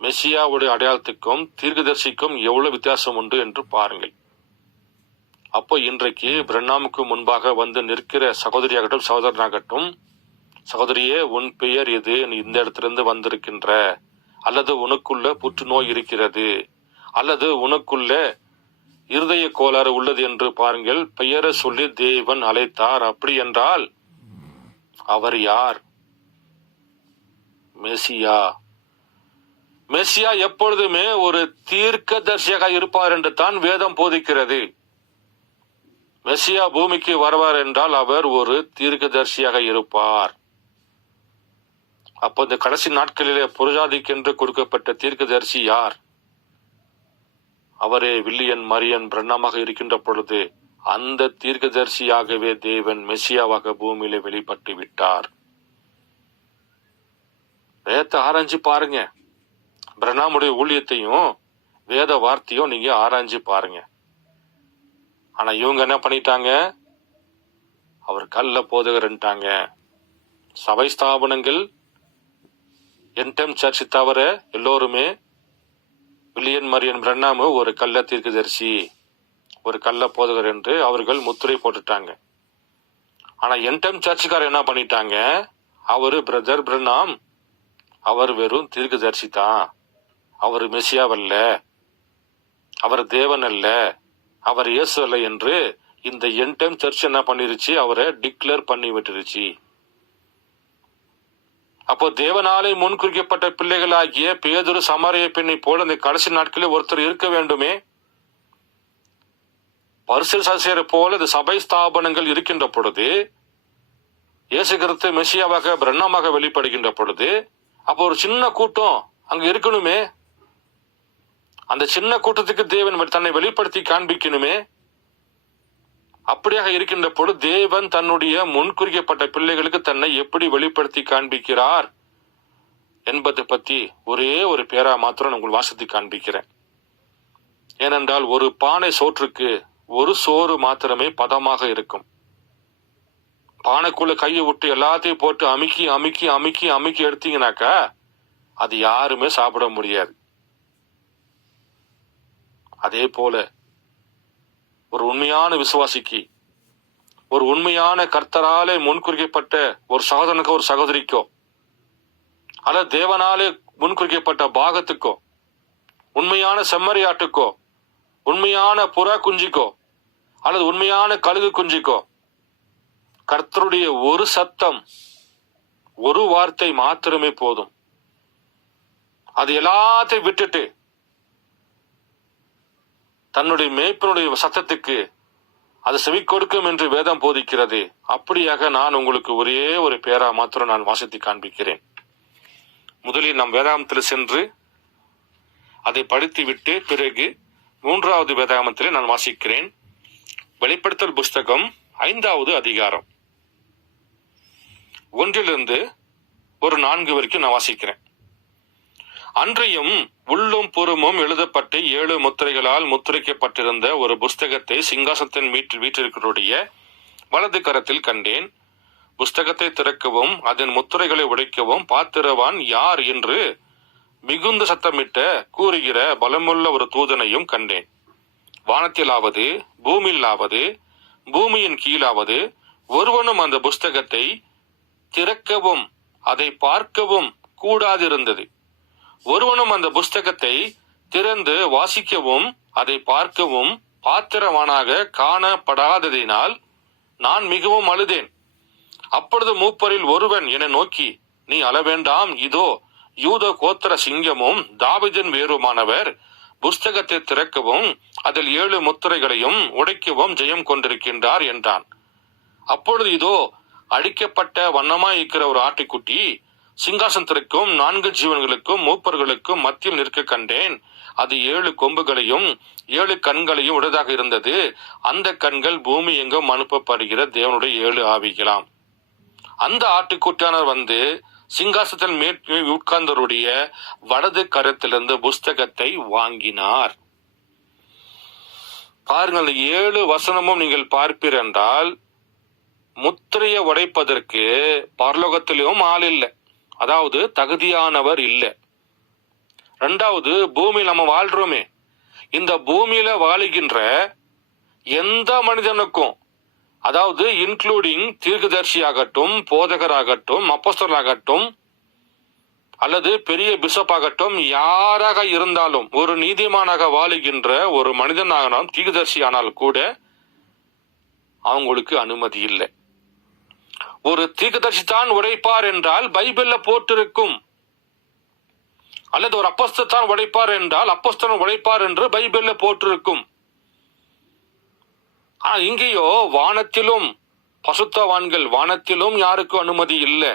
மெசியாவுடைய அடையாளத்துக்கும் தீர்க்கதரிசிக்கும் எவ்வளவு வித்தியாசம் உண்டு என்று பாருங்கள். அப்போ இன்றைக்கு பிரண்ணாமுக்கு முன்பாக வந்து நிற்கிற சகோதரியாகட்டும் சகோதரனாகட்டும், சகோதரியே உன் பெயர் எது, நீ இந்த இடத்திலிருந்து வந்திருக்கின்ற, அல்லது உனக்குள்ள புற்றுநோய் இருக்கிறது, அல்லது உனக்குள்ள இருதய கோளாறு உள்ளது என்று பாருங்கள், பெயரை சொல்லி தேவன் அழைத்தார். அப்படி என்றால் அவர் யார்? மெசியா. மெசியா எப்பொழுதுமே ஒரு தீர்க்கதரிசியாக இருப்பார் என்று தான் வேதம் போதிக்கிறது. மெசியா பூமிக்கு வருவார் என்றால் அவர் ஒரு தீர்க்கதரிசியாக இருப்பார். அப்போ இந்த கடைசி நாட்களிலே புரஜாதிக்கென்று கொடுக்கப்பட்ட தீர்க்கதரிசி யார்? அவரே வில்லியன் மரியன் பிரண்ணமாக இருக்கின்ற பொழுது அந்த தீர்க்கதரிசியாகவே தேவன் மெசியாவாக பூமியில வெளிப்பட்டு விட்டார். வேதத்தை ஆராய்ஞ்சு பாருங்க. பிரண்ணாமுடைய ஊழியத்தையும் வேத வார்த்தையும் நீங்க ஆராய்ஞ்சு பாருங்க. ஆனா இவங்க என்ன பண்ணிட்டாங்க? அவர் கள்ள போதகர்ன்ட்டாங்க. சபை ஸ்தாபனங்கள் என்டம் சர்ச் தவிர எல்லோருமே வில்லியன் மரியன் பிரண்ணாமு ஒரு கள்ள தீர்க்கதரிசி, ஒரு கள்ள போதகர் என்று அவர்கள் முத்திரை போட்டுட்டாங்க. ஆனா என்டம் சர்ச்சுக்காரர் என்ன பண்ணிட்டாங்க? அவரு பிரதர் பிரண்ணாம், அவர் வெறும் தீர்க்கதரிசி தான், அவர் மெசியாவல்ல, அவர் தேவன் அல்ல, அவர் இயேசு அல்ல என்று இந்த என்டம் சர்ச் என்ன பண்ணிருச்சு? அவரை டிக்ளேர் பண்ணி விட்டுருச்சு. அப்போ தேவனாலே முன்குறிக்கப்பட்ட பிள்ளைகளாகிய பேதுரு சமாரிய பெண்ணை போல இந்த கடைசி நாட்களில் ஒருத்தர் இருக்க வேண்டுமே. பரிசுத்தர் போல இந்த சபை ஸ்தாபனங்கள் இருக்கின்ற பொழுது, இயேசு கிறிஸ்து மெசியாவாக பிரண்ணமாக வெளிப்படுகின்ற பொழுது, அப்போ ஒரு சின்ன கூட்டம் அங்க இருக்கணுமே. அந்த சின்ன கூட்டத்துக்கு தேவன் தன்னை வெளிப்படுத்தி காண்பிக்கணுமே. அப்படியாக இருக்கின்ற பொழுது தேவன் தன்னுடைய முன்குறிக்கப்பட்ட பிள்ளைகளுக்கு தன்னை எப்படி வெளிப்படுத்தி காண்பிக்கிறார் என்பதை பத்தி ஒரே ஒரு பேரா மாத்திரம் உங்கள் வாசத்தை காண்பிக்கிறேன். ஏனென்றால் ஒரு பானை சோற்றுக்கு ஒரு சோறு மாத்திரமே பதமாக இருக்கும். பானைக்குள்ள கையை விட்டு எல்லாத்தையும் போட்டு அமுக்கி அமுக்கி அமுக்கி அமுக்கி எடுத்தீங்கன்னாக்கா அது யாருமே சாப்பிட முடியாது. அதே போல ஒரு உண்மையான விசுவாசிக்கு, ஒரு உண்மையான கர்த்தராலே முன்குறிக்கப்பட்ட ஒரு சகோதரனுக்கோ ஒரு சகோதரிக்கோ, அல்லது தேவனாலே முன்குறிக்கப்பட்ட பாகத்துக்கோ, உண்மையான செம்மறியாட்டுக்கோ, உண்மையான புறா குஞ்சிக்கோ, அல்லது உண்மையான கழுகு குஞ்சிக்கோ கர்த்தருடைய ஒரு சத்தம், ஒரு வார்த்தை மாத்திரமே போதும். அது எல்லாத்தையும் விட்டுட்டு தன்னுடைய மேய்ப்பனுடைய சத்தத்துக்கு அது செவி கொடுக்கும் என்று வேதம் போதிக்கிறது. அப்படியாக நான் உங்களுக்கு ஒரே ஒரு பேரா மாத்திரம் நான் வாசித்து காண்பிக்கிறேன். முதலில் நாம் வேதாகமத்தில் சென்று அதை படித்து விட்டு பிறகு 3வது வேதாகமத்திலே நான் வாசிக்கிறேன். வெளிப்படுத்தல் புஸ்தகம் 5வது அதிகாரம் 1 ஒரு 4 வரைக்கும் நான் வாசிக்கிறேன். அன்றையும் உள்ளும் புறமும் எழுதப்பட்டு 7 முத்திரைகளால் முத்திரைக்கப்பட்டிருந்த ஒரு புஸ்தகத்தை சிங்காசனத்தின் வீட்டிற்குரிய வலது கரத்தில் கண்டேன். புஸ்தகத்தை திறக்கவும் அதன் முத்திரைகளை உடைக்கவும் பாத்திரவான் யார் என்று மிகுந்த சத்தமிட்ட கூறுகிற பலமுள்ள ஒரு தூதனையும் கண்டேன். வானத்திலாவது பூமியிலாவது பூமியின் கீழாவது ஒருவனும் அந்த புஸ்தகத்தை திறக்கவும் அதை பார்க்கவும் கூடாதிருந்தது. ஒருவனும் அந்த புஸ்தகத்தை திறந்து வாசிக்கவும் அதை பார்க்கவும் பாத்திரவானாக காணப்படாததினால் நான் மிகவும் அழுதேன். அப்பொழுது மூப்பரில் ஒருவன் என்னை நோக்கி, நீ அழவேண்டாம், இதோ யூத கோத்திர சிங்கமும் தாவீதின் வேருமானவர் புஸ்தகத்தை திறக்கவும் அதில் 7 முத்திரைகளையும் உடைக்கவும் ஜெயம் கொண்டிருக்கின்றார் என்றான். அப்பொழுது இதோ அடிக்கப்பட்ட வண்ணமாய் இருக்கிற ஒரு ஆட்டுக்குட்டி சிங்காசனத்திற்கும் 4 ஜீவன்களுக்கும் மூப்பர்களுக்கும் மத்தியில் நிற்க கண்டேன். அது 7 கொம்புகளையும் 7 கண்களையும் உடையதாக இருந்தது. அந்த கண்கள் பூமி எங்கும் அனுப்பப்படுகிற தேவனுடைய 7 ஆவிகளாம். அந்த ஆட்டுக்குட்டியானவர் வந்து சிங்காசனத்தில் உட்கார்ந்தவருடைய வலது கரத்திலிருந்து புஸ்தகத்தை வாங்கினார். பாருங்கள், 7 வசனமும் நீங்கள் பார்ப்பீர் என்றால் முத்திரையை உடைப்பதற்கு பரலோகத்திலும் ஆள் இல்லை, அதாவது தகுதியானவர் இல்லை. 2வது, பூமியில் நம்ம வாழ்றோமே, இந்த பூமியில வாழுகின்ற எந்த மனிதனுக்கும், அதாவது இன்க்ளூடிங் தீர்க்கதரிசியாகட்டும், போதகராகட்டும், அப்போஸ்தலராகட்டும், அல்லது பெரிய பிஷப் ஆகட்டும், யாராக இருந்தாலும், ஒரு நீதிமானாக வாழுகின்ற ஒரு மனிதனானாலும் தீர்க்கதரிசி ஆனால் கூட அவங்களுக்கு அனுமதி இல்லை. ஒரு தீர்க்கதரிசி தான் உடைப்பார் என்றால் பைபிள்ல போட்டிருக்கும், அல்லது ஒரு அப்போஸ்தலன் தான் உடைப்பார் என்றால் அப்போஸ்தலன் உடைப்பார் என்று பைபிள்ல போட்டிருக்கும். இங்கேயோ வானத்திலும் பசுத்தவான்கள், வானத்திலும் யாருக்கும் அனுமதி இல்லை.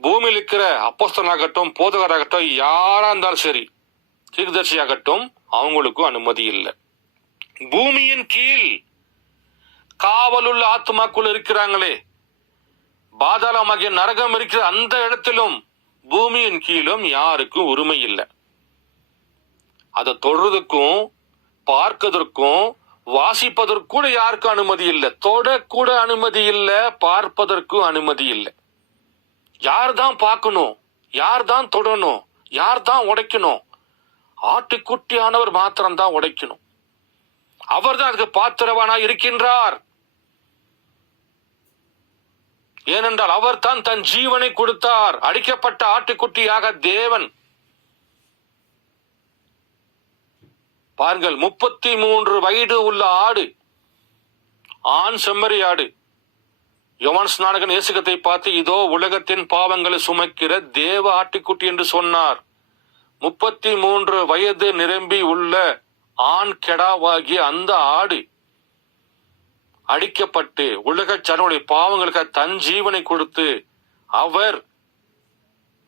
பூமியில் இருக்கிற அப்போஸ்தலனாகட்டும், போதகராகட்டும், யாரா இருந்தாலும் சரி, தீர்க்கதரிசியாகட்டும், அவங்களுக்கும் அனுமதி இல்லை. பூமியின் கீழ் காவலுள்ள ஆத்மாக்குள் இருக்கிறாங்களே, பாதாளமாகிய நரகம் இருக்கிற அந்த இடத்திலும் பூமியின் கீழும் யாருக்கும் உரிமை இல்லை. அதை தொடுறதுக்கும் பார்க்கதற்கும் வாசிப்பதற்கூட யாருக்கும் அனுமதி இல்லை. தொடக்கூட அனுமதி இல்லை, பார்ப்பதற்கும் அனுமதி இல்லை. யார் தான் பார்க்கணும், யார் தான் தொடணும், யார் தான் உடைக்கணும்? ஆட்டுக்குட்டியானவர் மாத்திரம்தான் உடைக்கணும். அவர் தான் அதுக்கு பாத்திரவானா இருக்கின்றார். ஏனென்றால் அவர் தான் தன் ஜீவனை கொடுத்தார். அடிக்கப்பட்ட ஆட்டுக்குட்டியாக தேவன். பாருங்கள், 33 வயது உள்ள ஆடு, ஆண் செம்மறி ஆடு. யோவான் ஸ்நானகன் இயேசுவை பார்த்து, இதோ உலகத்தின் பாவங்களை சுமக்கிற தேவ ஆட்டுக்குட்டி என்று சொன்னார். 33 வயது நிரம்பி உள்ள ஆண் கெடாவாகிய அந்த ஆடு அடிக்கப்பட்டு உலக ஜனங்களுடைய பாவங்களுக்கு தன் ஜீவனை கொடுத்து, அவர்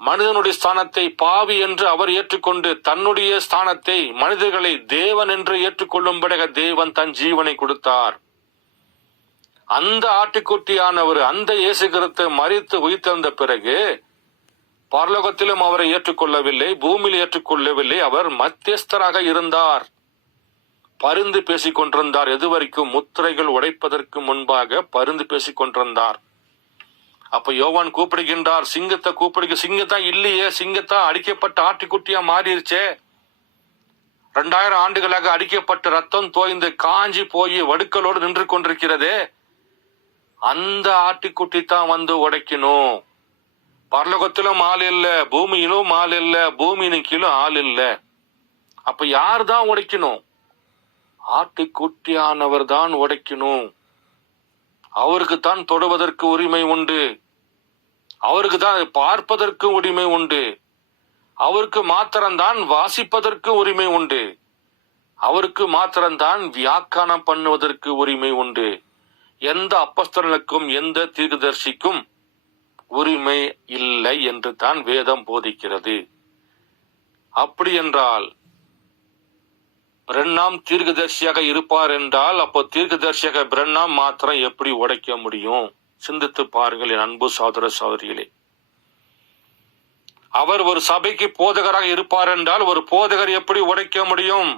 மனிதனுடைய ஸ்தானத்தை பாவி என்று அவர் ஏற்றுக்கொண்டு தன்னுடைய ஸ்தானத்தை மனிதர்களை தேவன் என்று ஏற்றுக்கொள்ளும்படியாக தேவன் தன் ஜீவனை கொடுத்தார். அந்த ஆட்டுக்குட்டியானவர், அந்த இயேசு கிறிஸ்து மரித்து உயிர்த்தெழுந்த பிறகு பரலோகத்திலும் அவரை ஏற்றுக்கொள்ளவில்லை, பூமியில் ஏற்றுக்கொள்ளவில்லை. அவர் மத்தியஸ்தராக இருந்தார், பரிந்து பேசிக் கொண்டிருந்தார். எதுவரைக்கும்? முத்திரைகள் உடைப்பதற்கு முன்பாக பரிந்து பேசிக் கொண்டிருந்தார். அப்ப யோவான் கூப்பிடுகின்றார், சிங்கத்தை கூப்பிடுங்க. சிங்கத்தான் இல்லையே, சிங்கத்தான் அடிக்கப்பட்ட ஆட்டுக்குட்டியா மாறிடுச்சே. 2000 ஆண்டுகளாக அடிக்கப்பட்ட ரத்தம் தோய்ந்து காஞ்சி போய் வடுக்களோடு நின்று கொண்டிருக்கிறதே, அந்த ஆட்டுக்குட்டி தான் வந்து உடைக்கணும். பரலோகத்திலும் ஆள் இல்ல, பூமியிலும் ஆள் இல்ல, பூமியின் கீழும் ஆள் இல்ல. அப்ப யார் தான் உடைக்கணும்? ஆட்டுக்குட்டியானவர் தான் உடைக்கணும். அவருக்கு தான் தொடுவதற்கு உரிமை உண்டு, அவருக்கு தான் பார்ப்பதற்கு உரிமை உண்டு, அவருக்கு மாத்திரம்தான் வாசிப்பதற்கு உரிமை உண்டு, அவருக்கு மாத்திரம்தான் வியாக்கியானம் பண்ணுவதற்கு உரிமை உண்டு. எந்த அப்போஸ்தலனுக்கும் எந்த தீர்க்கதரிசிக்கும் உரிமை இல்லை என்று தான் வேதம் போதிக்கிறது. அப்படி என்றால் பிரண்ணாம் தீர்க்கதரிசியாக இருப்பார் என்றால், அப்போ தீர்க்கதரிசியாக பிரண்ணாம் மாத்திரம் எப்படி உடைக்க முடியும்? சிந்தித்து பாருங்கள் என் அன்பு சகோதர சகோதரிகளே. அவர் ஒரு சபைக்கு போதகராக இருப்பார் என்றால், ஒரு போதகர் எப்படி உடைக்க முடியும்?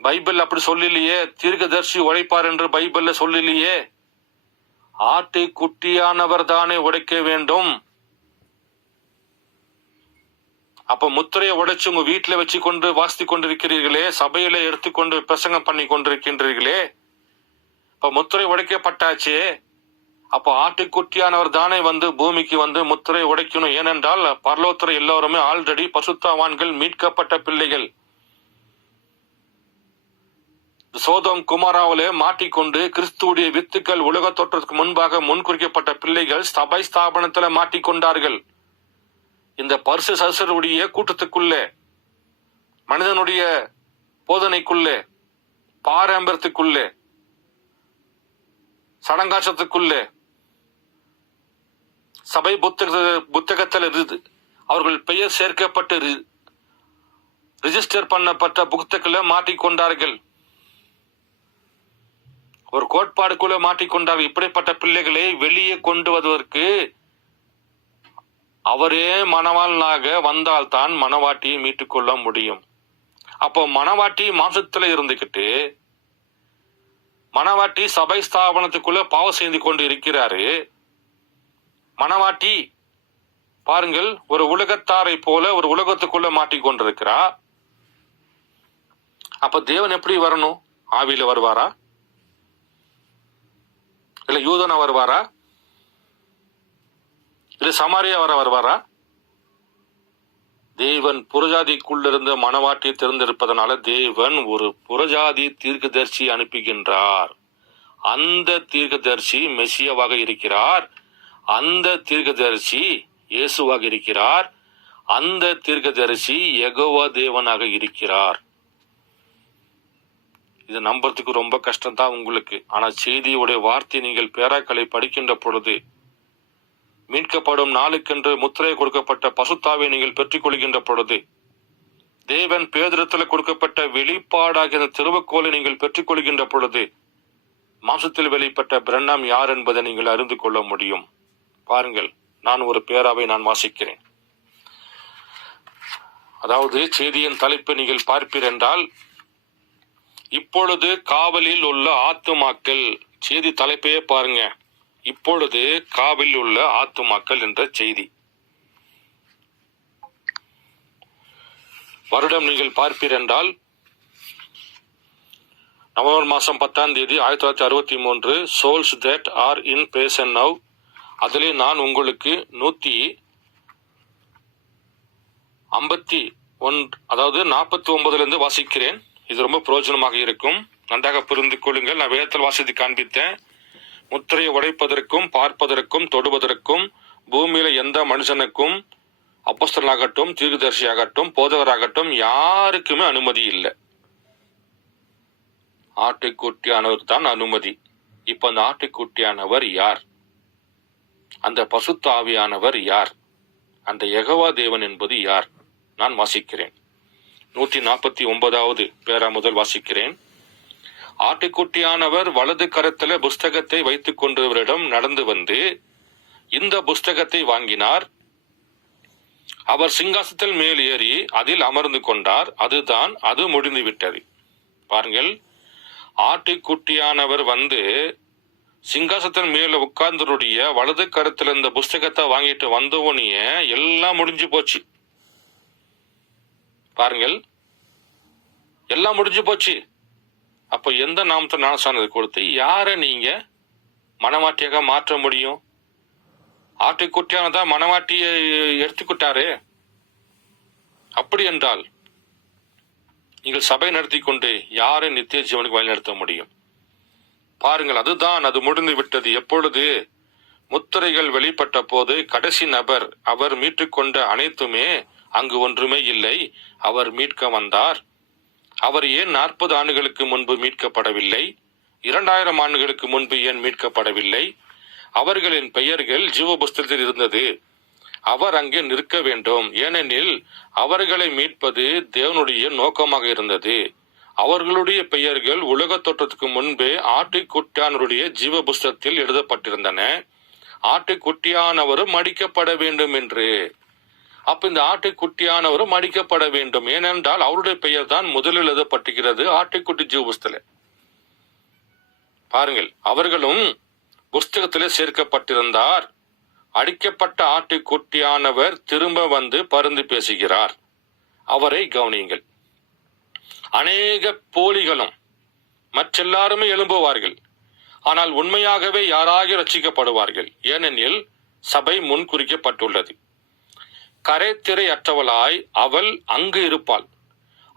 பைபிள் அப்படி சொல்லலையே. தீர்க்கதரிசி உடைப்பார் என்று பைபிள்ல சொல்லலையே. ஆட்டை குட்டியானவர் தானே உடைக்க வேண்டும். அப்ப முத்திரையை உடைச்சு உங்க வீட்டுல வச்சு கொண்டு வாசித்து கொண்டிருக்கிறீர்களே, சபையில எடுத்துக்கொண்டு பிரசங்கம் பண்ணி கொண்டிருக்கின்றீர்களே, இப்ப முத்திரை உடைக்கப்பட்டாச்சே. அப்ப ஆட்டுக்குட்டியானவர் தானே வந்து பூமிக்கு வந்து முத்திரை உடைக்கணும். ஏனென்றால் பரலோகத்துல எல்லாருமே ஆல்ரெடி பசுத்தவான்கள், மீட்கப்பட்ட பிள்ளைகள். சோதோம் குமாராவிலே மாட்டிக்கொண்டு கிறிஸ்துவுடைய வித்துக்கள் உலக தோற்றத்துக்கு முன்பாக முன்குறிக்கப்பட்ட பிள்ளைகள் சபை ஸ்தாபனத்துல மாட்டிக்கொண்டார்கள். இந்த பரிசு சதுசருடைய கூட்டத்துக்குள்ளே, மனிதனுடைய போதனைக்குள்ளே, பாரம்பரியத்துக்குள்ளே, சடங்காச்சத்துக்குள்ளே, சபை புத்தகத்தில் அவர்கள் பெயர் சேர்க்கப்பட்டு ரிஜிஸ்டர் பண்ணப்பட்ட புத்தகத்துல மாட்டிக்கொண்டார்கள். ஒரு கோட்பாடுக்குள்ள மாட்டிக்கொண்டார்கள். இப்படிப்பட்ட பிள்ளைகளை வெளியே கொண்டு வருவதற்கு அவரே மணவாளனாக வந்தால்தான் மணவாட்டியை மீட்டுக்கொள்ள முடியும். அப்போ மணவாட்டி மாசத்துல இருந்துகிட்டு மணவாட்டி சபை ஸ்தாபனத்துக்குள்ள பாவம் செய்து கொண்டு இருக்கிறாரு. மணவாட்டி பாருங்கள், ஒரு உலகத்தாரை போல ஒரு உலகத்துக்குள்ள மாட்டிக்கொண்டிருக்கிறா. அப்ப தேவன் எப்படி வரணும்? ஆவியில வருவாரா? இல்ல யூதனா வருவாரா? இல்ல சமாரியா வருவாரா? தேவன் புறஜாதிக்குள்ளிருந்த மணவாட்டியை தேர்ந்தெடுப்பதனால தேவன் ஒரு புறஜாதி தீர்க்கதரிசி அனுப்புகின்றார். அந்த தீர்க்கதரிசி மெசியாவாக இருக்கிறார். அந்த தீர்க்கதரிசி இயேசுவாக இருக்கிறார். அந்த தீர்க்கதரிசி யெகோவா தேவனாக இருக்கிறார். இது நம்புறதுக்கு ரொம்ப கஷ்டம் தான் உங்களுக்கு. ஆனா செய்தியுடைய வார்த்தை நீங்கள் பேராக்களை படிக்கின்ற பொழுது, மீட்கப்படும் நாளுக்கென்று முத்திரை கொடுக்கப்பட்ட பசுத்தாவை நீங்கள் பெற்றுக் கொள்கின்ற பொழுது, தேவன் பேதுருவில் கொடுக்கப்பட்ட வெளிப்பாடாகிய அந்த திருவக்கோலை நீங்கள் பெற்றுக்கொள்கின்ற பொழுது மாம்சத்தில் வெளிப்பட்ட பிரண்ணாம் யார் என்பதை நீங்கள் அறிந்து கொள்ள முடியும். பாருங்கள், நான் ஒரு பேராவை நான் வாசிக்கிறேன். அதாவது செய்தியின் தலைப்பு நீங்கள் பார்ப்பீர் என்றால், இப்பொழுது காவலில் உள்ள ஆத்துமாக்கள். செய்தி தலைப்பையே பாருங்க, இப்பொழுது காவலில் உள்ள ஆத்துமாக்கள் என்ற செய்தி. வருடம் நீங்கள் பார்ப்பீர் என்றால் நவம்பர் மாதம் 10ஆம் தேதி 1963 souls that are in passion now. அதிலே நான் உங்களுக்கு 151 அதாவது 49 வாசிக்கிறேன். இது ரொம்ப பிரயோஜனமாக இருக்கும். நன்றாக புரிந்து கொள்ளுங்கள். நான் வேதத்தில் வாசித்து காண்பித்தேன். முத்திரையை உடைப்பதற்கும் பார்ப்பதற்கும் தொடுவதற்கும் பூமியில எந்த மனுஷனுக்கும், அப்போஸ்தலனாகட்டும், தீர்க்கதரிசியாகட்டும், போதகராகட்டும், யாருக்குமே அனுமதி இல்லை. ஆட்டுக்குட்டியானவர் தான் அனுமதி. இப்ப அந்த ஆட்டுக்குட்டியானவர் யார்? அந்த பசுத்த ஆவியானவர் யார்? அந்த யெகோவா தேவன் என்பது யார்? நான் வாசிக்கிறேன். 149வது பேரா முதல் வாசிக்கிறேன். ஆட்டுக்குட்டியானவர் வலது கரத்தில புஸ்தகத்தை வைத்துக் கொண்டவரிடம் நடந்து வந்து இந்த புஸ்தகத்தை வாங்கினார். அவர் சிங்காசனத்தில் மேல் ஏறி அதில் அமர்ந்து கொண்டார். அது முடிந்து விட்டது. பாருங்கள், ஆட்டுக்குட்டியானவர் வந்து சிங்காசனத்தின் மேல உட்கார்ந்தருடைய வலது கரத்துல இந்த புஸ்தகத்தை வாங்கிட்டு வந்தவனைய எல்லாம் முடிஞ்சு போச்சு. பாருங்கள், எல்லாம் முடிஞ்சு போச்சு. அப்ப எந்த நாமத்தை ஞானஸ்நானத்தை கொடுத்து யார நீங்க மனவாட்டியாக மாற்ற முடியும்? ஆட்டுக்குட்டியானதான் மனவாட்டிய எடுத்துக்கிட்டாரு. அப்படி என்றால் நீங்கள் சபை நடத்தி கொண்டு யாரை நித்திய ஜீவனுக்கு வழிநடத்த முடியும்? பாருங்கள், அது முடிந்து விட்டது. எப்பொழுது முத்திரைகள் வெளிப்பட்ட போது கடைசி நபர், அவர் மீட்டுக்கொண்ட அனைத்துமே அங்கு ஒன்றுமே இல்லை. அவர் மீட்க வந்தார். அவர் ஏன் 40 ஆண்டுகளுக்கு முன்பு மீட்கப்படவில்லை? 2000 ஆண்டுகளுக்கு முன்பு ஏன் மீட்கப்படவில்லை? அவர்களின் பெயர்கள் ஜீவ புஸ்தகத்தில் இருந்தது. அவர் அங்கே நிற்க வேண்டும். ஏனெனில் அவர்களை மீட்பது தேவனுடைய நோக்கமாக இருந்தது. அவர்களுடைய பெயர்கள் உலக தோற்றத்துக்கு முன்பே ஆட்டுக்குட்டியானவருடைய ஜீவ புஸ்தகத்தில் எழுதப்பட்டிருந்தன. ஆட்டுக்குட்டியானவரும் மடிக்கப்பட வேண்டும் என்று. அப்ப இந்த ஆட்டுக்குட்டியானவரும் மடிக்கப்பட வேண்டும். ஏனென்றால் அவருடைய பெயர் தான் முதலில் எழுதப்பட்டிருக்கிறது ஆட்டுக்குட்டி ஜீவ புஸ்தகத்தில். பாருங்கள், அவர்களும் புஸ்தகத்திலே சேர்க்கப்பட்டிருந்தார். அடிக்கப்பட்ட ஆட்டுக்குட்டியானவர் திரும்ப வந்து பரிந்து பேசுகிறார். அவரை கவனியுங்கள். அநேக போலிகளும் மற்றெல்லாருமே எழும்புவார்கள். ஆனால் உண்மையாகவே யாராக ரட்சிக்கப்படுவார்கள். ஏனெனில் சபை முன்குறிக்கப்பட்டுள்ளது. கரைத்திரை அற்றவளாய் அவள் அங்கு இருப்பாள்.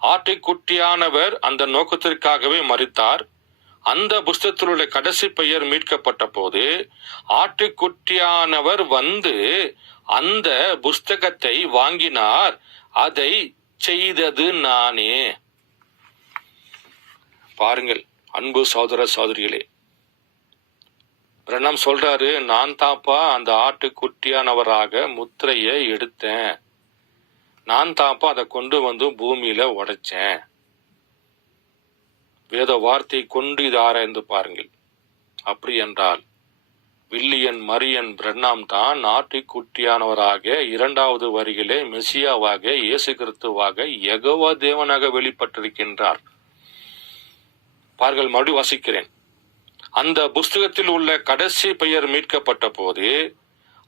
ஆட்டுக்குட்டியானவர் அந்த நோக்கத்திற்காகவே மரித்தார். அந்த புஸ்தகத்திலுள்ள கடைசி பெயர் மீட்கப்பட்ட போது ஆட்டுக்குட்டியானவர் வந்து அந்த புஸ்தகத்தை வாங்கினார். அதை செய்தது நானே. பாருங்கள் அன்பு சகோதர சகோதரிகளே, பிரணாம் சொல்றாரு, நான் தாப்பா அந்த ஆட்டுக்குட்டியானவராக முத்திரையை எடுத்தேன். நான் தாப்பா அதை கொண்டு வந்து பூமியில உடைச்சேன். வேத வார்த்தை கொண்டு இது ஆராய்ந்து பாருங்கள். அப்படி என்றால் வில்லியன் மரியன் பிரணாம் தான் ஆட்டுக்குட்டியானவராக 2வது வருகையிலே மெசியாவாக இயேசு கிறிஸ்துவாக யெகோவா தேவனாக வெளிப்பட்டிருக்கின்றார். பாருங்கள், மறுபடி வாசிக்கிறேன். அந்த புஸ்தகத்தில் உள்ள கடைசி பெயர் மீட்கப்பட்ட போது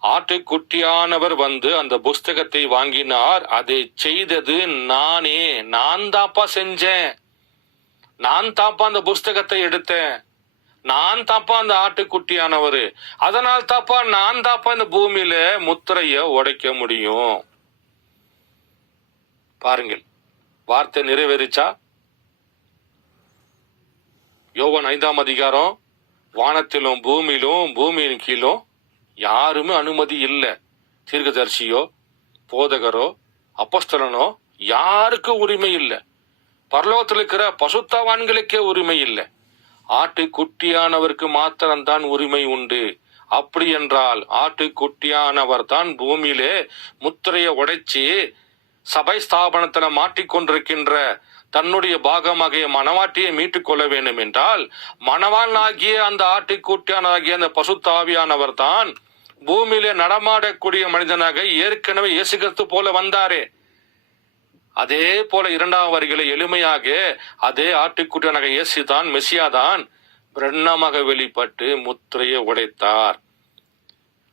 ஆட்டுக்குட்டியானவர் வந்து அந்த புஸ்தகத்தை வாங்கினார். அதை செய்தது நானே. நான் தாப்பா செஞ்சேன். நான் தாப்பா அந்த புஸ்தகத்தை எடுத்தேன். நான் தாப்பா அந்த ஆட்டுக்குட்டியானவர். அதனால் தாப்பா நான் தாப்பா இந்த பூமியில முத்திரைய உடைக்க முடியும். பாருங்கள், வார்த்தை நிறைவேறிச்சா? யோவான் 5ஆம் அதிகாரம், வானத்திலும் பூமியிலும் பூமியின் கீழும் யாருமே அனுமதி இல்லை. தீர்க்கதரிசியோ போதகரோ அப்போஸ்தலனோ யாருக்கும் உரிமை இல்லை. பரலோகத்தில் இருக்கிற பசுத்தவான்களுக்கே உரிமை இல்லை. ஆட்டுக்குட்டியானவருக்கு மாத்திரம்தான் உரிமை உண்டு. அப்படி என்றால் ஆட்டுக்குட்டியானவர் தான் பூமியிலே முத்திரையை உடைச்சி சபை ஸ்தாபனத்துல மாட்டிக்கொண்டிருக்கின்ற தன்னுடைய பாகமாகிய மணவாட்டியை மீட்டுக் கொள்ள வேண்டும் என்றால் மணவாளனாகிய அந்த ஆட்டுக்குட்டியானாகிய அந்த பசுத்தாவியானவர் தான் பூமியிலே நடமாடக்கூடிய மனிதனாக ஏற்கனவே இயேசு கிறிஸ்து போல வந்தாரே, அதே போல இரண்டாம் வருகையில எளிமையாக அதே ஆட்டுக்குட்டியானாக இயேசு தான் மெசியாதான் பிரண்ணமாக வெளிப்பட்டு முத்திரையை உடைத்தார்.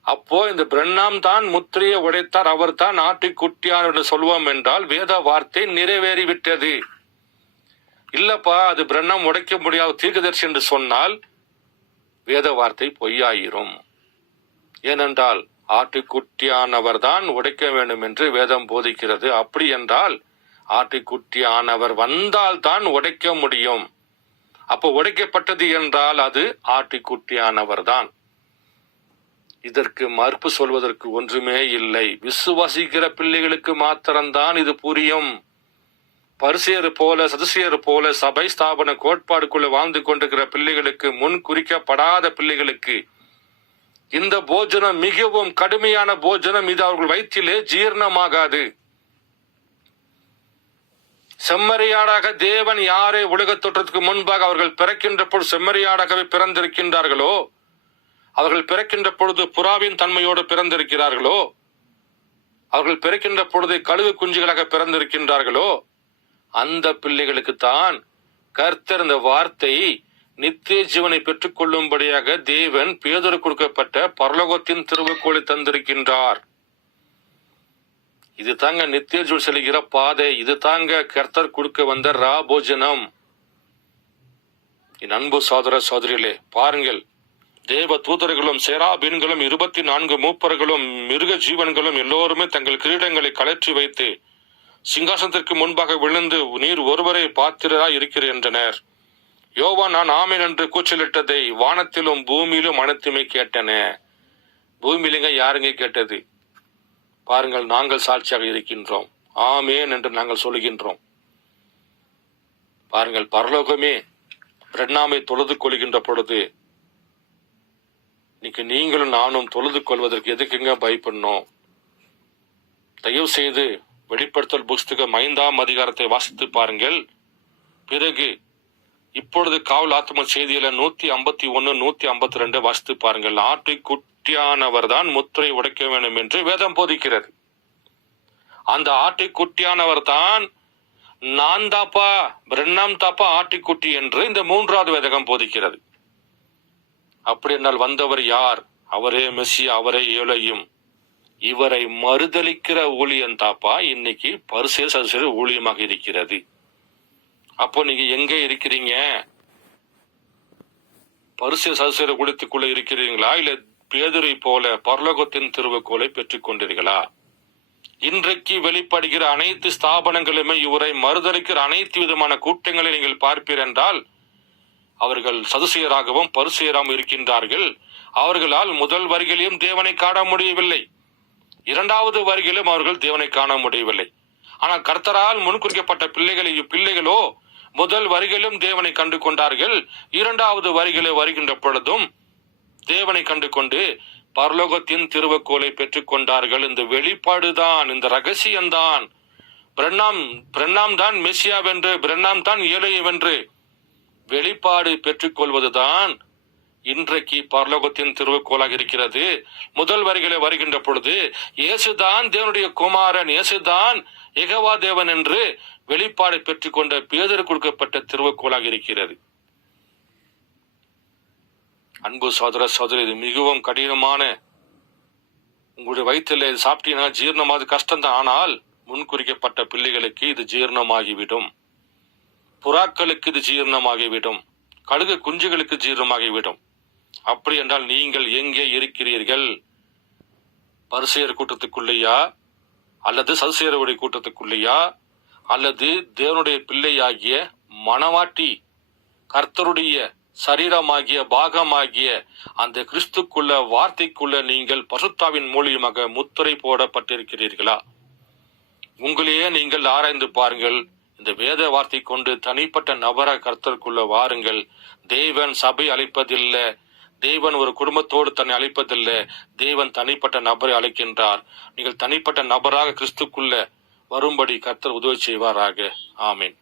அப்போ இந்த பிரண்ணாம் தான் முத்திரையை உடைத்தார், அவர் தான் ஆட்டுக்குட்டியார் என்று சொல்வோம் என்றால் வேத வார்த்தை நிறைவேறிவிட்டது. இல்லப்பா அது பிரண்ணாம் உடைக்க முடியாத தீர்க்கதரிசி என்று சொன்னால் வேத வார்த்தை பொய்யாயிரும். ஏனென்றால் ஆட்டுக்குட்டியானவர் தான் உடைக்க வேண்டும் என்று வேதம் போதிக்கிறது. அப்படி என்றால் ஆட்டுக்குட்டியானவர் வந்தால் தான் உடைக்க முடியும். அப்போ உடைக்கப்பட்டது என்றால் அது ஆட்டுக்குட்டியானவர் தான். இதற்கு மறுப்பு சொல்வதற்கு ஒன்றுமே இல்லை. விசுவாசிக்கிற பிள்ளைகளுக்கு மாத்திரம்தான் இது புரியும். பரிசேயர் போல சதுசேயர் போல சபை ஸ்தாபன கோட்பாடுக்குள்ள வாழ்ந்து கொண்டிருக்கிற பிள்ளைகளுக்கு, முன் குறிக்கப்படாத பிள்ளைகளுக்கு இந்த போஜனம் மிகவும் கடுமையான போஜனம். இது அவர்கள் வயிற்றிலே ஜீரணமாகாது. செம்மறியாடாக தேவன் யாரை உலக தோற்றத்துக்கு முன்பாக அவர்கள் பிறக்கின்ற பொழுது செம்மறியாடாகவே பிறந்திருக்கின்றார்களோ, அவர்கள் பிறக்கின்ற பொழுது புறாவின் தன்மையோடு பிறந்திருக்கிறார்களோ, அவர்கள் பிறக்கின்ற பொழுது கழுகு குஞ்சுகளாக பிறந்திருக்கின்றார்களோ, அந்த பிள்ளைகளுக்கு தான் கர்த்தர் இந்த வார்த்தை நித்திய ஜீவனை பெற்றுக் கொள்ளும்படியாக தேவன் பேதுரு கொடுக்கப்பட்ட பரலோகத்தின் திருவுக்கோளை தந்திருக்கின்றார். இது தாங்க நித்திய ஜீவன் செல்கிற பாதை. இது தாங்க கர்த்தர் கொடுக்க வந்த போஜனம். என் அன்பு சகோதர சகோதரிகளே, பாருங்கள், தேவ தூதர்களும் சேராபீன்களும் 24 மூப்பர்களும் மிருக ஜீவன்களும் எல்லோருமே தங்கள் கிரீடங்களை கழற்றி வைத்து சிங்காசனத்திற்கு முன்பாக விழுந்து நீர் ஒருவரை பாத்திரராய் இருக்கிறீர் என்றனர். யோவான் நான் ஆமேன் என்று கூச்சலிட்டதை வானத்திலும் பூமியிலும் அனைத்துமே கேட்டன. பூமியிலுங்க யாருங்க கேட்டது? பாருங்கள், நாங்கள் சாட்சியாக இருக்கின்றோம். ஆமேன் என்று நாங்கள் சொல்லுகின்றோம். பாருங்கள், பரலோகமே பிரண்ணாமை தொழுது கொள்கின்ற பொழுது இன்னைக்கு நீங்களும் நானும் தொழுது கொள்வதற்கு எதுக்குங்க பயப்படணும்? தயவு செய்து வெளிப்படுத்தல் புஸ்தகம் 5ஆம் அதிகாரத்தை வாசித்து பாருங்கள். பிறகு இப்பொழுது காவல் ஆத்ம செய்தியில 151 152 வாசித்து பாருங்கள். ஆட்டுக்குட்டியானவர் தான் முத்திரை உடைக்க வேண்டும் என்று வேதம் போதிக்கிறது. அந்த ஆட்டுக்குட்டியானவர் தான் நான் தாப்பா, பிரண்ணாம் தாப்பா ஆட்டுக்குட்டி என்று இந்த 3வது வேதகம் போதிக்கிறது. அப்படி என்றால் வந்தவர் யார்? அவரே மெசியா, அவரே ஏழையும். இவரை மறுதலிக்கிற ஊழியன் தாப்பா இன்னைக்கு பரிசேயர் சதுசேயர் ஊழியமாக இருக்கிறது. அப்போ நீங்க எங்க இருக்கிறீங்க? பரிசேயர் சதுசேயர் ஊழியத்துக்குள்ள இருக்கிறீங்களா, இல்ல பேதுரை போல பரலோகத்தின் திருவுக்கோளை பெற்றுக் கொண்டீர்களா? இன்றைக்கு வெளிப்படுகிற அனைத்து ஸ்தாபனங்களுமே இவரை மறுதலிக்கிற அனைத்து விதமான கூட்டங்களை நீங்கள் பார்ப்பீர் என்றால் அவர்கள் சதுசேயராகவும் பரிசேயராகவும் இருக்கின்றார்கள். அவர்களால் முதல் வருகையிலும் தேவனை காண முடியவில்லை, 2வது வருகையிலும் அவர்கள் தேவனை காண முடியவில்லை. ஆனால் கர்த்தரால் முன்குறிக்கப்பட்ட பிள்ளைகளோ முதல் வருகையிலும் தேவனை கண்டு கொண்டார்கள், 2வது வருகையிலே வருகின்ற பொழுதும் தேவனை கண்டு கொண்டு பரலோகத்தின் திருவுக்கோளை பெற்றுக் கொண்டார்கள். இந்த வெளிப்பாடுதான், இந்த ரகசியம்தான். பிரண்ணாம் தான் மெசியா வென்று, பிரண்ணாம் தான் ஏழை வென்று வெளிப்பாடு பெற்றுக் கொள்வதுதான் இன்றைக்கு பரலோகத்தின் திருவுக்கோளாக இருக்கிறது. முதல் வரிகளை வருகின்ற பொழுது இயேசுதான் தேவனுடைய குமாரன், இயேசுதான் யெகோவா தேவன் என்று வெளிப்பாடை பெற்றுக் கொண்ட பேதுரு கொடுக்கப்பட்ட திருவுக்கோளாக இருக்கிறது. அன்பு சகோதர சகோதரி, இது மிகவும் கடினமான, உங்களுடைய வயிற்றில் இது சாப்பிட்டீங்கன்னா ஜீரணமாவது கஷ்டம்தான். ஆனால் முன்குறிக்கப்பட்ட பிள்ளைகளுக்கு இது ஜீரணமாகிவிடும், புறாக்களுக்கு இது ஜீரணமாகிவிடும், கழுகு குஞ்சுகளுக்கு ஜீரணமாகிவிடும். அப்படி என்றால் நீங்கள் எங்கே இருக்கிறீர்கள்? பரிசேயர் கூட்டத்துக்குள்ளேயா, அல்லது சதுசேயருடைய கூட்டத்துக்குள்ளேயா, அல்லது தேவனுடைய பிள்ளையாகிய மணவாட்டி கர்த்தருடைய சரீரமாகிய பாகமாகிய அந்த கிறிஸ்துக்குள்ள வார்த்தைக்குள்ள நீங்கள் பசுத்தாவின் மூலியமாக முத்திரை போடப்பட்டிருக்கிறீர்களா? உங்களையே நீங்கள் ஆராய்ந்து பாருங்கள். இந்த வேத வார்த்தை கொண்டு தனிப்பட்ட நபர கர்த்தருக்குள்ள வாருங்கள். தேவன் சபை அழைப்பதில்லை, தேவன் ஒரு குடும்பத்தோடு தன்னை அழைப்பதில்லை, தேவன் தனிப்பட்ட நபரை அழைக்கின்றார். நீங்கள் தனிப்பட்ட நபராக கிறிஸ்துக்குள்ள வரும்படி கர்த்தர் உதவி செய்வாராக. ஆமீன்.